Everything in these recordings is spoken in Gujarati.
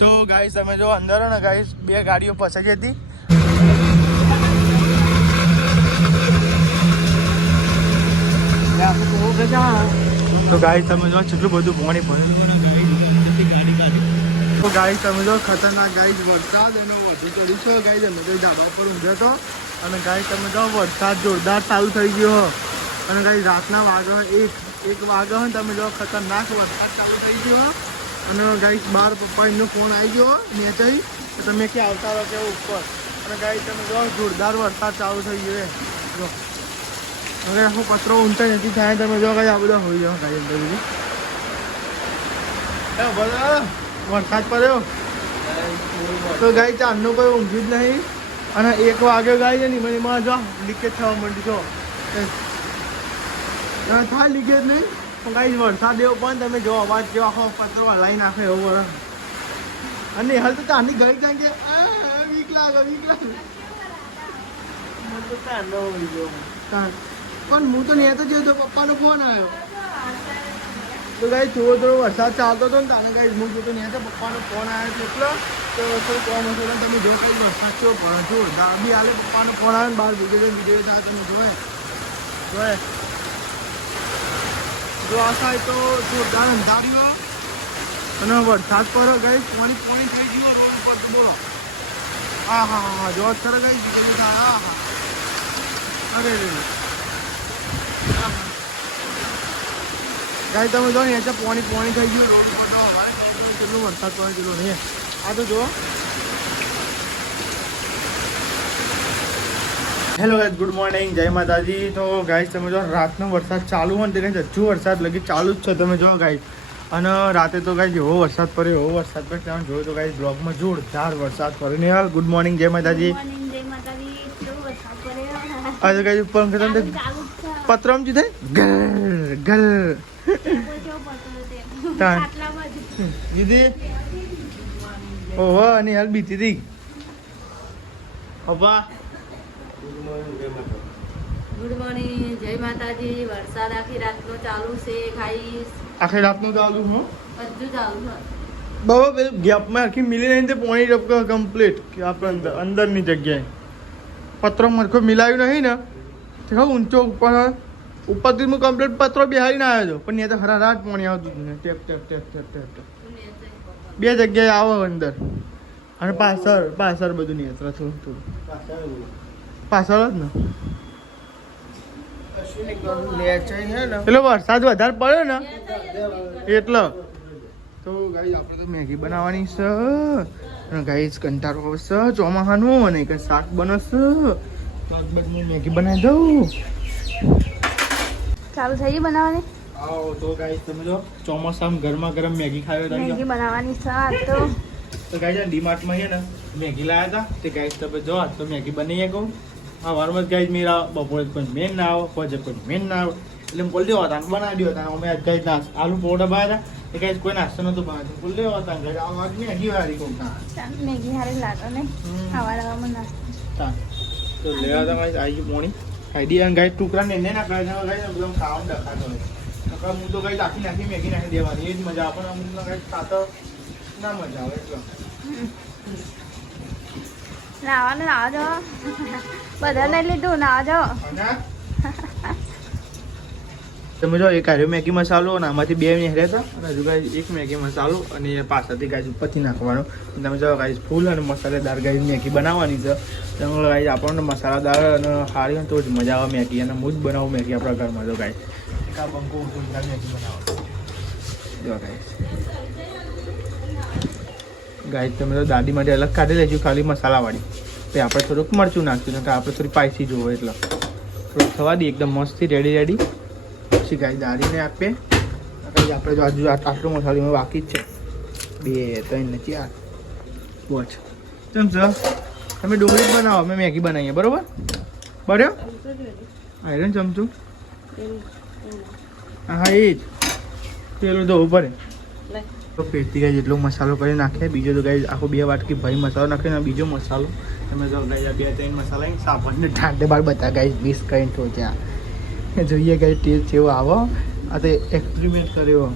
તો ગાઈસ તમે જો અંદર ને ગાઈસ 2 ગાડીઓ ફસાઈ હતી. તો ગાઈસ તમે જો કેટલું બધું પાણી ભરેલું ને ગાઈસ. તો ગાઈસ તમે જો ખતરનાક ગાઈસ વરસાદ એનો વધુ ચડ્યું છે ગાઈસ. અમે તો ધાબા પર ઊંઘ્યો હતો અને ગાઈસ તમે જો વરસાદ જોરદાર ચાલુ થઈ ગયો અને ગાઈસ રાતના વાગ્યા 1 વાગ્યા હોય તમે જો ખતરનાક વરસાદ ચાલુ થઈ ગયો અને ગાઈસ બાર પપ્પા એમનો ફોન આવી ગયો નેચઈ તો તમે ક્યાં આવતા રહો કે ઉપર અને ગાઈસ તમે જો જોરદાર વરસાદ ચાલુ થઈ ગયો જો હવે આખો પત્રો ઊંચા નથી થાય તમે જો કઈ આ બધા હોઈ જાઓ ગાઈસ અંદર બીજું વરસાદ પડ્યો તો ગાઈસ ચાંદનો કોઈ ઊંઘી જ નહીં અને 1 વાગ્યો ગાય છે ને એમાં જો લીકેજ થવા માંડી જો થાય લીકેજ નહીં પણ ગાઈસ વરસાદ એવો પણ તમે જો અવાજ જો આખો પત્રો હલાવી નાખે એવો વરસ અને હાલ તો તાની ગઈ જાય કે વીક લાગે તો ચાંદનો હોઈ ગયો પણ હું તો નહીં તો જોયો પપ્પાનો ફોન આવ્યો તો ગાઈસ થોડો વરસાદ ચાલતો હતો ને તાને ગાઈસ હું જોતો નહીં તો પપ્પાનો ફોન આવ્યો એટલો તો થોડું કોમ હતો તમે જો કઈ વરસાદ છો પણ જો દાબી હાલે પપ્પાનો ફોન આવ્યો ને બહાર વિડીયો થાય તમે જોયે જો આ સાઈડ તો જોરદાર અંધાર્યો અને વરસાદ પડ્યો ગાઈસ પાણી થઈ ગયું રોડ ઉપર તો બોલો હા જો ખરે ગાઈસ વિડીયો થાય અરે ગાઈસ તમે જો ને પાણી થઈ ગયું રોડ ઉપર તો કેટલું વરસાદ પડે કેટલું નહીં આ તો જો હેલો ગાઈસ ગુડ મોર્નિંગ જય માતાજી. તો ગાઈસ તમે જો રાતનો વરસાદ ચાલુ હોય ને તેને હજુ વરસાદ લગી ચાલુ જ છે તમે જો ગાઈસ અને રાતે તો ગાઈસ એવો વરસાદ પડ્યો તમે જોયો તો ગાઈસ બ્લોગમાં જોરદાર વરસાદ પડ્યો ને યાર. ગુડ મોર્નિંગ જય માતાજી. આજે ગાઈસ ઉપર તમને પત્રમ જી થાય ગલ દીદી ઓહો અને યાર બીતી હતી હવા. ગુડ મોર્નિંગ જય માતાજી. વરસાદ આખી રાતનો ચાલુ છે ગાઈસ. આખી રાતનો ચાલુ હો બધું ચાલુ છે બાબા પેલું ગેપમાં આખી મિલી નહીં તે પોણી ટપકા કમ્પ્લીટ કે આપણે અંદરની જગ્યાએ પત્રો મરખો મિલાવ્યું નહીં ને તે ખબર ઊંચો ઉપરથી હું કમ્પ્લીટ પત્રો બેહારીને આવ્યો હતો પણ ત્યાં તો હરારાટ પાણી આવતું હતું ને ટેપ 2 જગ્યાએ આવો અંદર અને પાછળ બધું નિયંત્ર થોડું પાછળ જ ને એટલે વરસાદ વધારે પડ્યો ને એટલે તો ગાઈસ આપણે તો મેગી બનાવવાની છે અને ગાઈસ કંટાળો આવશે ચોમાસાનું અને કંઈ શાક બનશે તો હું મેગી બનાવી દઉં. ચાલુ થઈ ગઈ બનાવવાની. આવો તો ગાઈસ તમે જો ચોમાસામાં ગરમા ગરમ મેગી ખાવી મેગી બનાવવાની છે આજ તો ગાઈસ ડીમાર્ટમાં છે ને મેગી લાવ્યા હતા તે ગાઈસ તમે જો આજ તો મેગી બનાવીએ કહું હા વારમાં જ ગાઈસ મેરા બપોરે કોઈ મેન ના આવે પછી કોઈ મેન ના આવે એટલે હું બોલી દેવા હતા બનાવી દેવા હતા અમે આજ ગાઈસ આલુ પૌડા બનાવ્યા હતા એ ગાઈસ કોઈ નાસ્તો નતો બનાવ્યો બોલી દેવા હતા ગાઈસ આ વાત મેગી વાળી કહું મેગી હારી લાગે ને ખાવા નાસ્તો તો લેવા હતા ગાઈસ આવી મોણી ખાઈ અને ગાઈસ ટુકડા ને ના કરે ગાઈસ બધું ખાવાનું દેખાતો હોય હું તો ગાઈસ નાખી મેગી નાખી દેવાની એ જ મજા આપણને અમુક ગાઈસ ખાતો ના મજા આવે એટલે નાવા જો બધાને લીધું ના જો તમે જો એક આર્યો મેગી મસાલો અને આમાંથી 2 નીકળ્યા હતા અને હજુ ગાઈસ એક મેગી મસાલો અને પાછળથી ગાઈસ ઉપરથી નાખવાનો તમે જો ગાઈસ ફૂલ અને મસાલેદાર ગાઈસ મેગી બનાવવાની છે તમે ગાઈસ આપણને મસાલાદાર અને સારી હોય તો જ મજા આવે મેગી અને હું જ બનાવું મેગી આપણા ઘરમાં જો ગાઈસ એક આ બંકો મેગી બનાવો જો ગાઈસ તમે તો દાદી માટે અલગ કાઢી લેજો ખાલી મસાલાવાળી તો આપણે થોડુંક મરચું નાખ્યું કે આપણે થોડી પાઈસી જોવો એટલે થોડુંક થવા દઈએ એકદમ મસ્તી રેડી પછી ગાઈસ દાદીને આપીએ આપણે જો આજુ આટલું મસાલીમાં બાકી જ છે 2 3 ને 4 વોચ ચમચો તમે ડુંગળી બનાવો અમે મેગી બનાવીએ બરોબર બરાબર આયરન ચમચું હા એ જ પેલું ધોવું પડે તો પેટથી ગાઈસ જેટલો મસાલો કરી નાખે બીજો તો ગાઈસ આખો 2 વાટકી ભાઈ મસાલો નાખે ને બીજો મસાલો તમે જો ગાઈસ 2-3 મસાલા સાપણને ઠાંડે બાર બતા ગાઈસ 20 કઈ તો ત્યાં જોઈએ ગાઈસ ટેસ્ટ કેવો આવો આ તો એક્સપેરિમેન્ટ કર્યો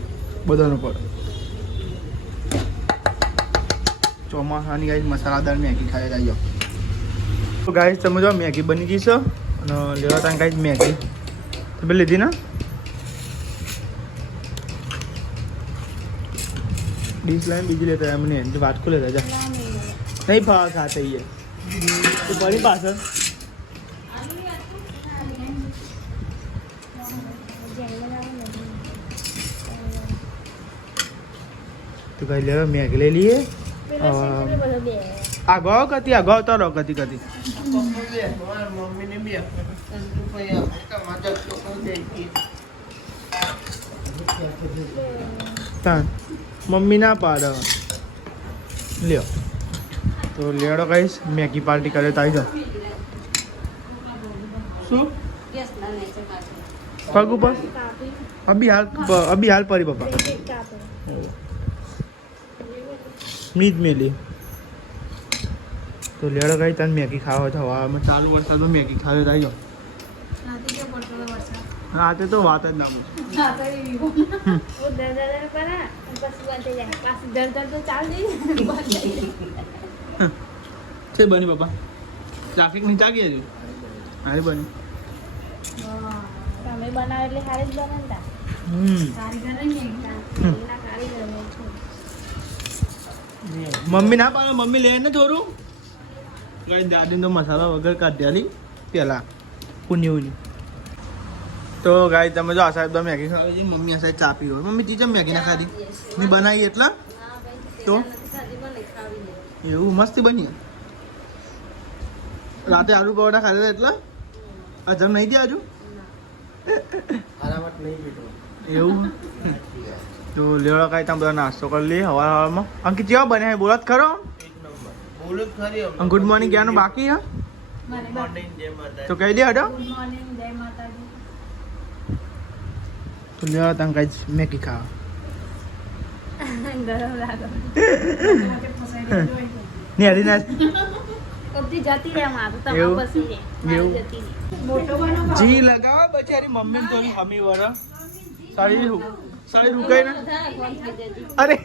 બધાનો પર ચોમાસાની ગાઈસ મસાલાદાર મેગી ખાઈ જાય. તો ગાઈસ તમે જો મેગી બની ગઈ છે અને લેવા તાં ગાઈસ મેગી તમે લીધી ને ડીશ લાઈન બીજી લેતા એમને વાત ખુલે જા નહીં ભાવ ખાતે તો પડી પાછળ તો કઈ લેવા મેગી લઈ લઈએ આગળ કતી આગળ તો કતી કતી મમ્મી ના પાડે લ્યો તો લેડો કહીશ મેગી પાર્ટી કરે તો આવી જાઓ શું પગ ઉપર અભી હાલ પડી પપ્પા મીજ મેલી તો લેડો કઈ તને મેગી ખાવા તો હવામાં ચાલુ વરસાદમાં મેગી ખાવે તો આવી જાઓ રાતે તો વાત જ ના છે બની પપ્પા ટ્રાફિક નહીં જાગી હજુ હારી બની તમે બનાવો એટલે સારી જ બનાવતા મમ્મી ના પાડે મમ્મી લઈને થોડું કઈ દાદીને તો મસાલા વગર કાઢ્યાલી પેલા પુન્યુની તો ગાય તમે જો આ સાહેબ તો મેગી ખાવી છે મમ્મી આ સાહેબ ચા પી હોય મમ્મી તીજે મેગી ના ખાધી મેં બનાવી એટલા તો એવું મસ્તી બની રાતે આલુ પરોઠા ખાધા એટલા હજમ નહીં થયા હજુ એવું તો લેવડા કાંઈ તમે બધા નાસ્તો કરી લઈએ હવામાં અંકિત કેવા બને બોલો જ ખરો ગુડ મોર્નિંગ ક્યાંનું બાકી હા તો કહી દે હડો તો લેવા તમે કાંઈ મેગી ખાવા ની હરી ના જી લગાવા બચારી મમ્મી તો હમી વર સારી રૂકાઈ ને અરે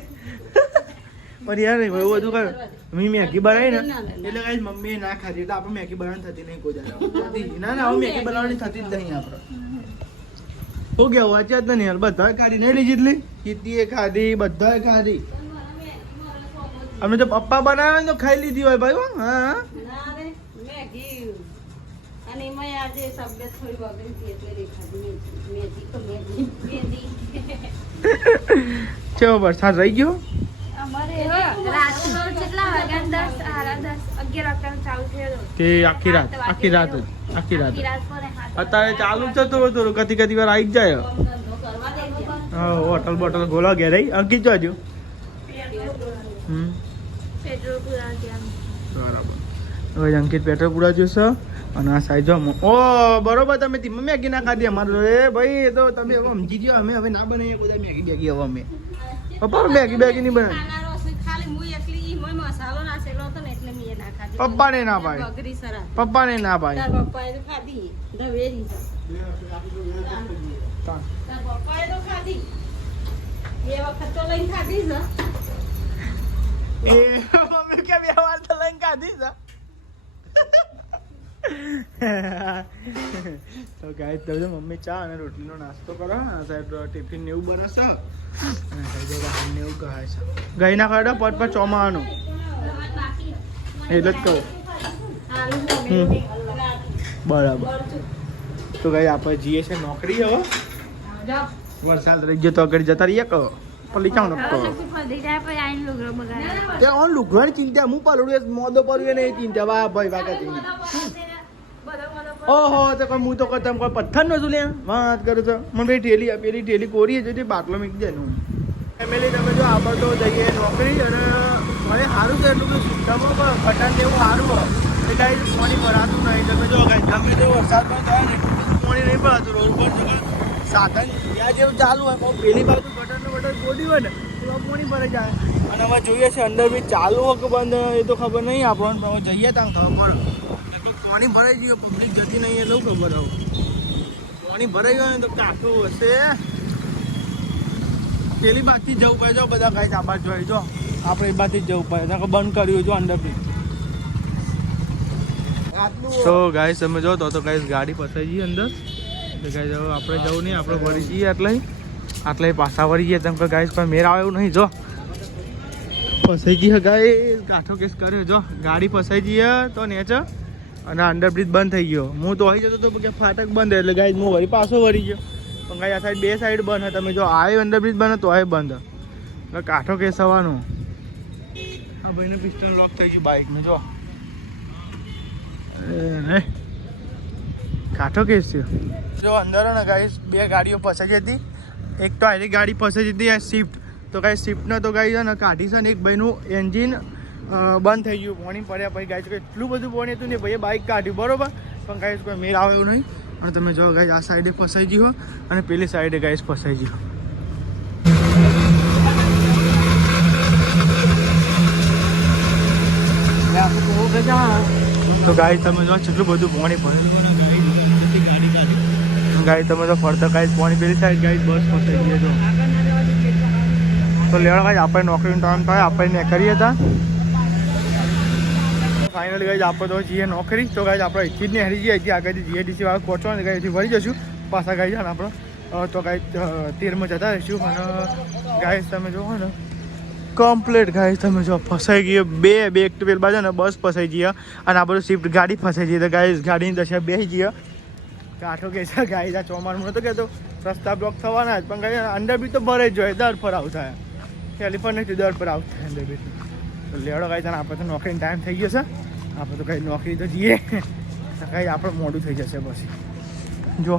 પણ યાર એવું બધું કર મેં મેગી બનાવી ને એટલે કઈ મમ્મીએ ના ખાધી એટલે આપણે મેગી બનાવવાની થતી નહીં કોઈ ના ના હવે મેગી બનાવવાની થતી જ નહીં આપણે હો ગયા વાંચ્યા જ નહીં બધા ખાધી નહીં લીધી એટલી કીધી ખાધી બધા ખાધી અમે તો પપ્પા બનાવે તો ખાઈ લીધી હોય ભાઈ હા ચલો વરસાદ રહી ગયો કે આખી રાત અત્યારે ચાલુ જ થતું હતું કદી વાર આવી જ જાય હોટલ બોટલ ગોલા ઘેર અંકિત જોજો બરાબર હવે અંકિત પેટ્રોલ પુરાવ્યું છે અને આ સાઈડ ઓ બરોબર તમે ધીમે મેગી ના ખાધી અમારે એ ભાઈ એ તો તમે હવે સમજી ગયો અમે હવે ના બનાવીએ બધા મેગી બેગી હવે અમે પપ્પા મેગી બેગી નહીં બનાવી પપ્પાને ના પાડે પપ્પાને ના પાડે એ મમ્મી કે બે વાર તો લઈને કાઢી છે તો ગાઈસ તો મમ્મી ચા અને રોટલીનો નાસ્તો કરો આ સાહેબ ટિફિન ને એવું બનાવશે અને સાહેબ ને એવું કહે છે ગઈ ના ખાડો પટ ચોમાવાનું એટલે જ કહું બરાબર તો ગાઈ આપણે જઈએ છે નોકરી હવે વરસાદ રહી ગયો તો આગળ જતા રહીએ કહો પલી ચાવ નક્કો તે ઓન લુગવાની ચિંતા હું પાલું મોદો પડ્યો ને એ ચિંતા વા ભાઈ વાગે ઓહો તો કોઈ હું તો તમે કોઈ પથ્થર નો છું લે વાત કરું છો મને ભાઈ ઠેલી પેલી ઠેલી કોરી છે બાટલો મીકી જાય ફેમિલી તમે જો આપણે તો જઈએ નોકરી અને મને સારું છે એટલું બધું સિસ્ટમમાં ખટાણ જેવું સારું હોય એટલે કાંઈ પાણી ભરાતું નહીં તમે જો ગમે તો વરસાદ પણ થાય ને પાણી નહીં ભરાતું રોડ પર સાધન ત્યાં જેવું ચાલુ હોય પણ પેલી બાજુ બટર ગોડી હોય ને એમાં પાણી ભરાઈ જાય અને હવે જોઈએ છે અંદર બી ચાલુ હોય કે બંધ એ તો ખબર નહીં આપણને પણ હવે જઈએ ત્યાં ખબર પડે પાણી ભરાઈ ગયું પબ્લિક જતી નહીં એટલે ખબર હવે પાણી ભરાઈ ગયું ને તો કાઠું હશે પેલી બાજથી જ જવું પડે જો બધા ગાઈસ આ બાજુ જોઈ જો આપણે એ બાજથી જ જવું પડે બંધ કર્યું જો અંડરબ્રિજ તો ગાઈસ તમે જો તો ગાઈસ ગાડી ફસાઈ ગઈ અંદર તો ગાઈસ હવે આપણે જવું નહીં આપણે વળી જઈએ આટલે પાછા વળી ગયા તમે ગાઈસ પણ મેર આવે એવું નહીં જો ફસાઈ ગઈ ગાઈસ કાઠો કેસ કર્યો જો ગાડી ફસાઈ ગઈ તો નેચ અને અંડરબ્રિજ બંધ થઈ ગયો હું તો આવી જતો તો કે ફાટક બંધ એટલે ગાઈસ હું વળી પાછો વળી ગયો પણ ગાઈસ આ સાઈડ બે સાઈડ બંધ તમે જો આ અંડરબ્રિજ બંધ તો આ બંધ એટલે કાઠો કેસ થવાનું આ ભાઈને પિસ્ટલ લોક થઈ ગયું બાઇકનું જો કાઠો કેસ છે જો અંદર ને ગાઈસ બે ગાડીઓ ફસાઈ હતી એક તો આની ગાડી ફસાઈ હતી આ સ્વિફ્ટ તો ગાઈસ સ્વિફ્ટને તો ગાઈસ ને કાઢી છે ને એક ભાઈનું એન્જિન બંધ થઈ ગયું પાણી પડ્યા પછી ગાઈસ એટલું બધું પાણી હતું ને ભાઈએ બાઇક કાઢ્યું બરોબર પણ ગાઈસ કોઈ મેળ આવે એવું નહીં અને તમે જો ગાઈસ આ સાઈડે ફસાઈ ગયો અને પેલી સાઈડે ગાઈસ ફસાઈ ગયો તો ગાઈસ તમે જો કેટલું બધું પાણી ભરેલું ગાઈસ તમે તો ફરતા ગાઈસ પાણી પેલી સાઈડ ગાઈસ બસ ફસાઈ ગઈ તો લેવા ગાઈસ આપણે નોકરીનો ટાઈમ થાય આપણે કરીએ હતા ફાઇનલી ગાઈસ આપણે તો જઈએ નોકરી તો ગાઈસ આપણે અહીંથી જ ને હરી જઈએ અહીંથી આગળથી જીએડીસી વાળા પહોંચવાનું ગાઈસ અહીંથી વળી જશું પાછા ગાઈસ ને આપણે તો ગાઈસ 13માં જતા રહીશું અને ગાઈસ તમે જોવો ને કમ્પ્લીટ ગાઈસ તમે જો ફસાઈ ગઈ બે એક તો પેલ બાજુ ને બસ ફસાઈ ગઈ અને આ બધું સ્વિફ્ટ ગાડી ફસાઈ ગઈ તો ગાઈસ ગાડીની દશા બેસી ગઈ કાઠો કે છે ગાઈસ આ ચોમાસું નતો કહેતો રસ્તા બ્લોક થવાના જ પણ ગાઈસ અંડરબ્રિજ તો ભરે જ જોઈએ દર પર આવું થાય ટેલિફોન નથી દર પર આવું થાય અંડરબ્રિજ તો લેવડો ગાઈસ આપણે તો નોકરીનો ટાઈમ થઈ ગયો છે આપણે તો કઈ નોકરી તો જઈએ કઈ આપણે મોડું થઈ જશે પછી જો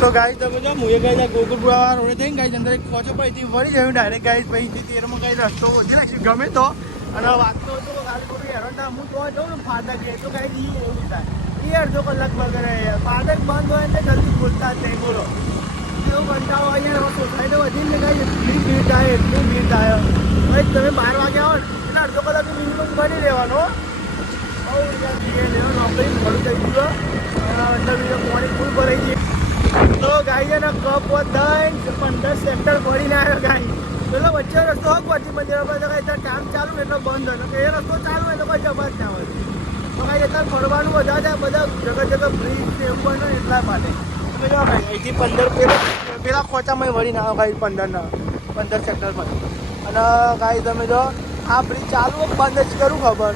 તો ગાઈસ તમે જો હું એ ગાઈસ ગોકુલપુરા રોડે થઈને ગાઈસ અંદર એક પહોંચો પણ અહીંથી વળી ગયું ડાયરેક્ટ ગાઈસ પછી 13માં ગાઈસ રસ્તો ઓછી નાખી ગમે તો અને વાત તો હતો ગાડી થોડી હેરાન થાય હું તો જાઉં ને ફાટક તો ગાઈસ એવું થાય અડધો કલાક વગેરે ફાટક બંધ હોય એટલે જલ્દી ખોલતા જ નહીં બોલો એવું કંટાળો અહીંયા સોસાયટી વધીને ગાઈસ એટલી ભીડ થાય ભાઈ તમે 12 વાગે આવો ને એટલે અડધો કલાક મિનિમમ બની રહેવાનો નોકરી મોડું થઈ ગયું અંદર બીજો પાણી ફૂલ ભરાઈ ગઈ તો ગાઈ ને કપ દઈને 15 સેક્ટર પડીને આવ્યો ગાઈ પેલો વચ્ચે રસ્તો હોક પછી મંદિર પર તો કાંઈ કામ ચાલુ એટલે બંધ હતો એ રસ્તો ચાલુ એટલે કોઈ જવા જ ના હોય તો કાંઈ અત્યારે ફરવાનું બધા થાય બધા જગહ બ્રિજ એવું બને એટલા માટે તમે જો ભાઈ અહીંથી 15 પેલા ખોચામાં વળીને આવ્યો ગાઈ 15 સેક્ટર પર અને ગાઈ તમે જો આ બ્રિજ ચાલુ બંધ જ કરું ખબર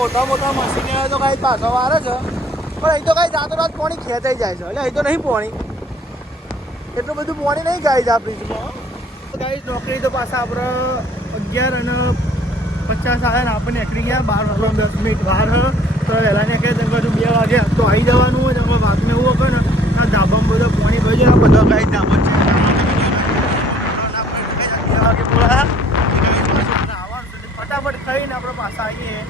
મોટા મશીન તો કાંઈ પાછો વારે છે પણ અહીં તો કાંઈ જાતો રાત પાણી ખેંચાઈ જાય છે એટલે અહીં તો નહીં પાણી એટલું બધું પાણી નહીં ગાય છે આ બ્રિજમાં ગાઈસ નોકરી તો પાછા આપણે 11:50 આવે ને આપણે નીકળી ગયા 12 10 મિનિટ વાર તો વહેલા નીકળે તેમ બાજુ 2 વાગે તો આવી જવાનું હોય તમે વાતને એવું હોય ને આ ધાબામાં બધું પાણી ભરી જાય બધા ગાઈસ ધાબો છે 2 વાગે ફટાફટ ખાઈને આપણે પાછા આવીએ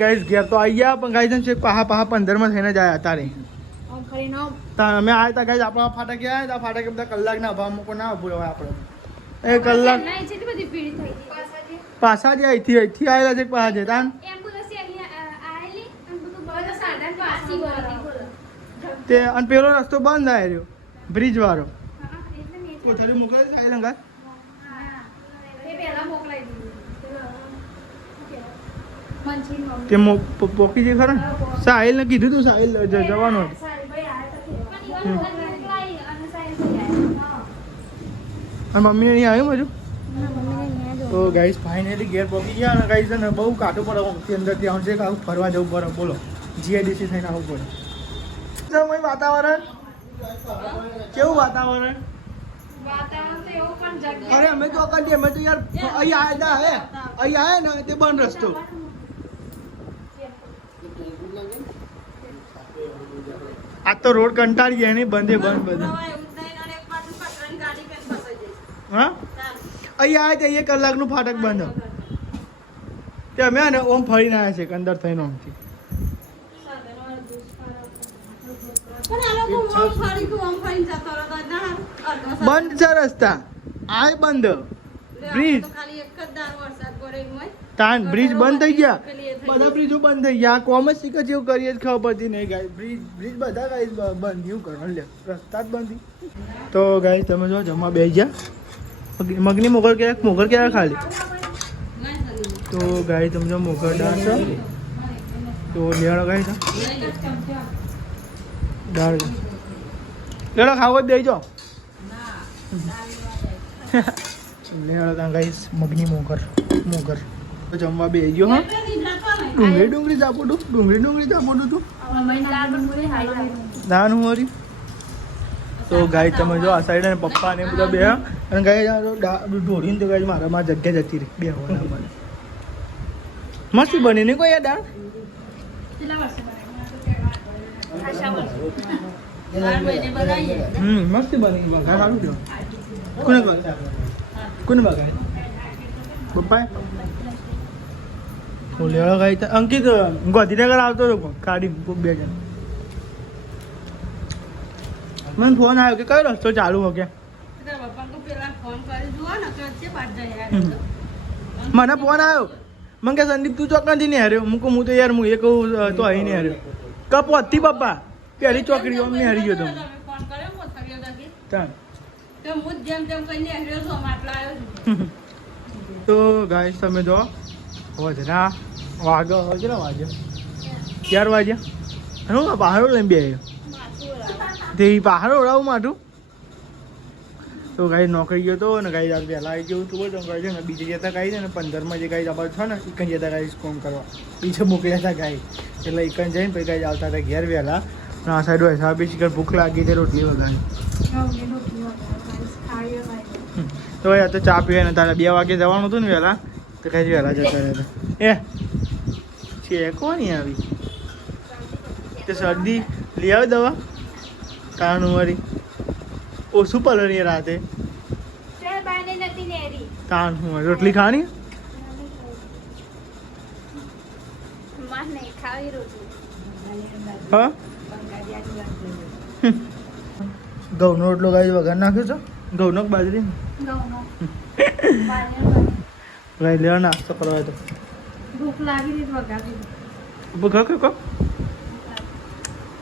ગાઈસ ઘેર તો આવી ગયા પણ ગાઈસ છે પાહા 15માં થઈને જાય અત્યારે અમે આવ્યા હતા ગાઈસ આપણા ફાટક ગયા હતા ફાટક બધા કલાકના અભાવમાં કોઈ ના ઉભું રહેવાય આપણે એ કલાક પાછા જ અહીંથી આવેલા છે પાછા છે તાન તે અને પેલો રસ્તો બંધ આવી રહ્યો બ્રિજ વાળો કોથળી મોકલાવી સાહેબ અંગા તે પોકી છે ખરા સાહિલ ને કીધું તું સાહિલ જવાનું અને મમ્મી અહીં આવ્યું હજુ તો ગાઈસ ફાઇનલી ઘેર પહોંચી ગયા અને ગાઈસ ને બહુ કાઢવું પડે આમથી અંદરથી આવશે કે આવું ફરવા જવું પડે બોલો જીઆઈડીસી થઈને આવવું પડે વાતાવરણ કેવું વાતાવરણ અરે અમે તો કરીએ અમે તો યાર અહીં આવ્યા ને તે બંધ રસ્તો આ તો રોડ કંટાળી ગયા નહીં બંધ બધા હા અહીં આવે તે 1 કલાકનું ફાટક બંધ તે અમે ને ઓમ ફરીને આવ્યા છે અંદર થઈને ઓમથી બંધ છે રસ્તા આ બંધ બ્રિજ તાન બ્રિજ બંધ થઈ ગયા બધા બ્રિજો બંધ થઈ ગયા કોમર્સ શીખે જેવું કરીએ જ ખબર પડતી નહીં ગાય બ્રિજ બધા ગાય બંધ એવું કરવા લે રસ્તા જ બંધ તો ગાય તમે જો જમવા બેસી ગયા મગની મોગર ક્યાં ખાલી તો ગાય તમે જો મોગર દાળ છે તો લેવાડો ગાય છે દાળ લેડો ખાવો જ દેજો લેવાડો ત્યાં ગાય મગની મોગર તો જમવા બે ગયો હા ડુંગળી ચાપોડું તું દાન હું વરી તો ગાય તમે જો આ સાઈડ અને પપ્પા ને બધા બે અને ગાય ઢોળીને તો ગાય મારામાં જગ્યા જતી રહી બે હોવાના મને મસ્ત બની ને કોઈ દાળ મસ્ત બની વઘાર સારું થયો કોને બગાય પપ્પા લેવા ગાય અંકિત ગાંધીનગર આવતો હતો ગાડી બે જણ મને ફોન આવ્યો કે કયો રસ્તો ચાલુ હો કે મને ફોન આવ્યો મને કે સંદીપ તું ચોકનાથી નહીં હાર્યો હું તો યાર હું એ કહું તો અહીં નહીં હાર્યો કપોથી પપ્પા પહેલી ચોકડી અમને હારી ગયો તો ગાય તમે જો વધના વાગ્યા કેટલા વાગ્યા 4 વાગ્યા હું પહાડો લઈને બે તે પહાડો ઓળાવું માટું તો ગાઈ નોકરી ગયો તો ને ગાઈ વહેલા આવી ગયું તું તો ગાઈ છે ને બીજે જતા ગાઈ છે ને 15માં જે ગાઈ આપણે છે ને એકન જતા ગાઈ કોમ કરવા બીજે મોકલ્યા હતા ગાઈ એટલે એકન જઈને પછી ગાઈ આવતા હતા ઘેર વહેલા અને આ સાઈડ હોય સાહેબ શીખર ભૂખ લાગી તે રોટલી વગાડી તો યાર તો ચા પીવે ને તારે 2 વાગે જવાનું હતું ને વહેલા તો કઈ વહેલા જતા રહેતા છે કોની આવી તે શરદી લઈ આવે દવા કારણ મારી ઓછું પલળી રાતે તાણ હું રોટલી ખાવાની હા ઘઉંનો રોટલો ગાય વઘાર નાખ્યો છે ઘઉંનો બાજરી ગાય લેવા નાસ્તો કરવા તો ભૂખ લાગી વઘાર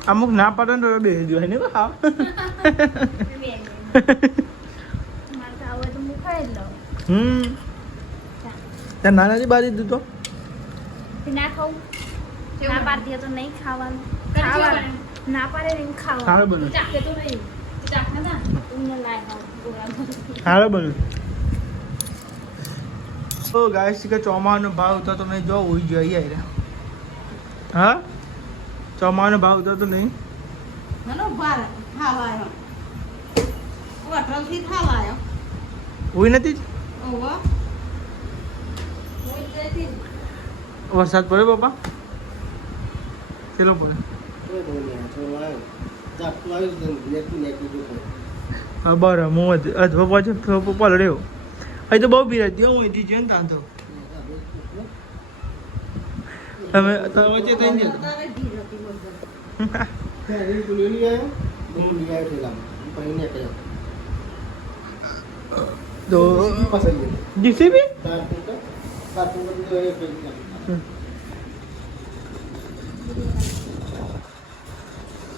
અમુક ના પડે ને તો બે જોઈએ ને ખાવ ત્યાં નાનાજી બારી દીધો ના ખાવું ના પાડતી તો નહીં ખાવાનું ના પાડે નહીં ખાવાનું સારું બને ચાખે તો નહીં ચાખે ના તમને લાય સારું બને તો ગાય કે ચોમાનો ભાવ તો તમે જો હોઈ જોઈએ હા ચોમાનો ભાવ તો નહીં હોય નથી વરસાદ પડ્યો પપ્પા ચલો પડે હા બરાબર હું અધવો પાછો પલડ્યો અહીં તો બહુ ભીડ હતી હું અહીંથી જોઈને ત્યાં તો તમે વચ્ચે થઈ જતો તો જીસીબી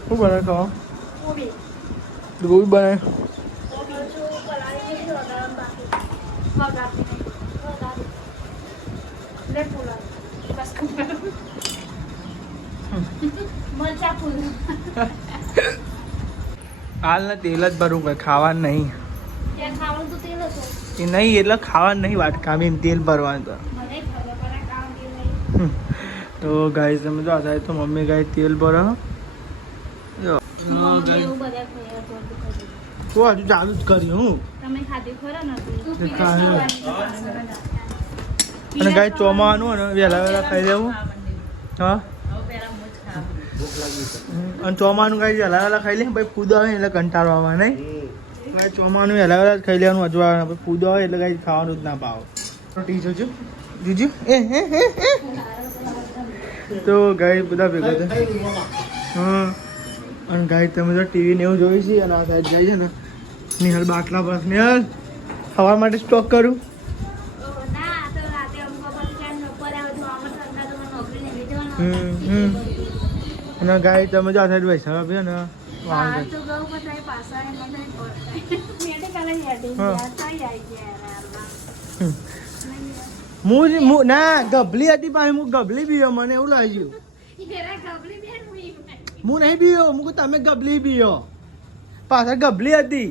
શું બનાવે ખાવા ગોબી બનાવે હાલ ને તેલ જ ભરવું પડે ખાવાનું નહીં એ નહીં એટલે ખાવાનું નહીં વાત કામી તેલ ભરવાનું તો ગાય તમે જો આ તો મમ્મી ગાય તેલ ભરો તો હજુ ચાલુ જ કર્યું અને ગાય ચોમાવાનું ને વહેલા ખાઈ લેવું હા અને ચોમાનું ગાય વહેલા ખાઈ લે ભાઈ પૂદો આવે એટલે કંટાળો આવે નહીં ગાય ચોમાનું વહેલા ખાઈ લેવાનું અજવા પૂદો આવે એટલે ગાય ખાવાનું જ ના ભાવ રોટી જોજો જીજુ તો ગાય બધા ભેગા થાય હા અને ગાય તમે તો ટીવી ને એવું જોઈ છે અને આ સાઈડ જાય છે ને નિહાલ બાટલા બસ નિહાલ ખાવા માટે સ્ટોક કરું અને ગાય તમે જો આ સાઈડ વૈસા આપ્યો ને ગઈકાલે હેડી હા. ગયા તઈ આવી ગયા હું ના ગભલી હતી પાસે હું ગભલી બીયો મને એવું લાગ્યું હું નહીં બીયો હું કહું તમે ગભલી બીયો પાછળ ગભલી હતી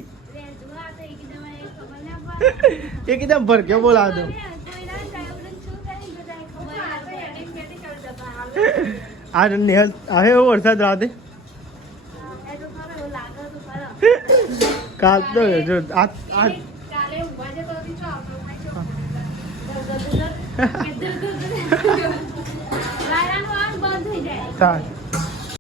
એકદમ ભરક્યો બોલાવતો આ નેહલ આવે એવો વરસાદ રાતે કાલ તો જો આ બંધ થઈ જાય સારું